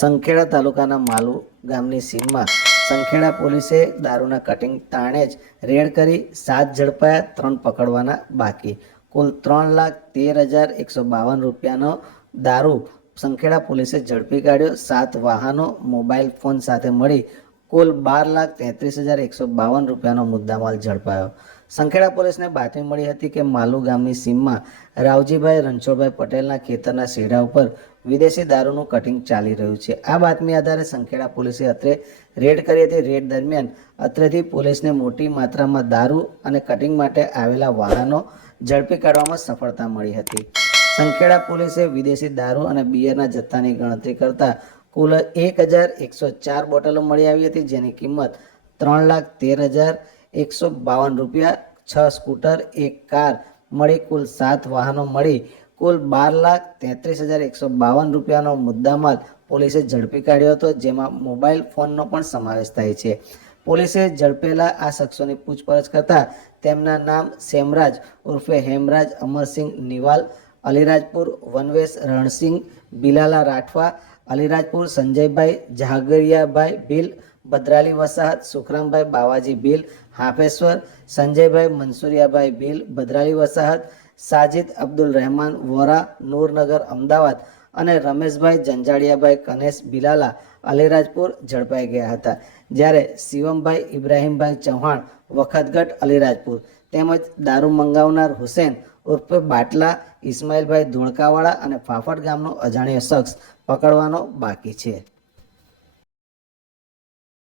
સંખેડા તાલુકાના માલુ ગામની સીમમાં સંખેડા પોલીસે દારૂના કટિંગ તાણે જ રેડ કરી 7 ઝડપાયા, 3 પકડવાના બાકી. કુલ 3,13,152 રૂપિયાનો દારૂ સંખેડા પોલીસે ઝડપી કાઢ્યો. 7 વાહનો, મોબાઈલ ફોન સાથે મળી કુલ 12,33,152 રૂપિયાનો મુદ્દામાલ ઝડપાયો. સંખેડા પોલીસને બાતમી મળી હતી કે માલુ ગામની સીમમાં રાવજીભાઈ રણછોડભાઈ પટેલના ખેતરના શેઢા ઉપર વિદેશી દારૂનું કટિંગ ચાલી રહ્યું છે. આ બાતમી આધારે સંખેડા પોલીસે અત્રે રેડ કરી હતી. રેડ દરમિયાન અત્રેથી પોલીસને મોટી માત્રામાં દારૂ અને કટિંગ માટે આવેલા વાહનો ઝડપી કાઢવામાં સફળતા મળી હતી. સંખેડા પોલીસે વિદેશી દારૂ અને બિયરના જથ્થાની ગણતરી કરતા કુલ 1,104 બોટલો મળી આવી હતી, જેની કિંમત 3,13,152 રૂપિયા, 6 સ્કૂટર, 1 કાર મળી કુલ 7 વાહનો મળી કુલ 12,33,152 રૂપિયાનો મુદ્દામાલ પોલીસે ઝડપી કાઢ્યો હતો, જેમાં મોબાઈલ ફોનનો પણ સમાવેશ થાય છે. પોલીસે ઝડપેલા આ શખ્સોની પૂછપરછ કરતા તેમના નામ સેમરાજ ઉર્ફે હેમરાજ અમરસિંહ નિવાલ, અલીરાજપુર વનવેશ રણસિંહ બિલાલા રાઠવા, અલીરાજપુર સંજયભાઈ જહાગરિયાભાઈ ભીલ, ભદ્રાલી વસાહત સુખરામભાઈ બાવાજી ભીલ, હાફેશ્વર સંજયભાઈ મનસુરિયાભાઈ ભીલ, ભદ્રાલી વસાહત, સાજિદ અબ્દુલ રહેમાન વોરા, નૂરનગર અમદાવાદ અને રમેશભાઈ જંજાડિયાભાઈ કનેશ બિલાલા અલીરાજપુર ઝડપાઈ ગયા હતા. જ્યારે શિવમભાઈ ઇબ્રાહીમભાઈ ચૌહાણ વખતગઢ અલીરાજપુર તેમજ દારૂ મંગાવનાર હુસેન ઉર્ફે બાટલા ઇસ્માઇલભાઈ ધોળકાવાળા અને ફાફડ ગામનો અજાણ્યો શખ્સ પકડવાનો બાકી છે.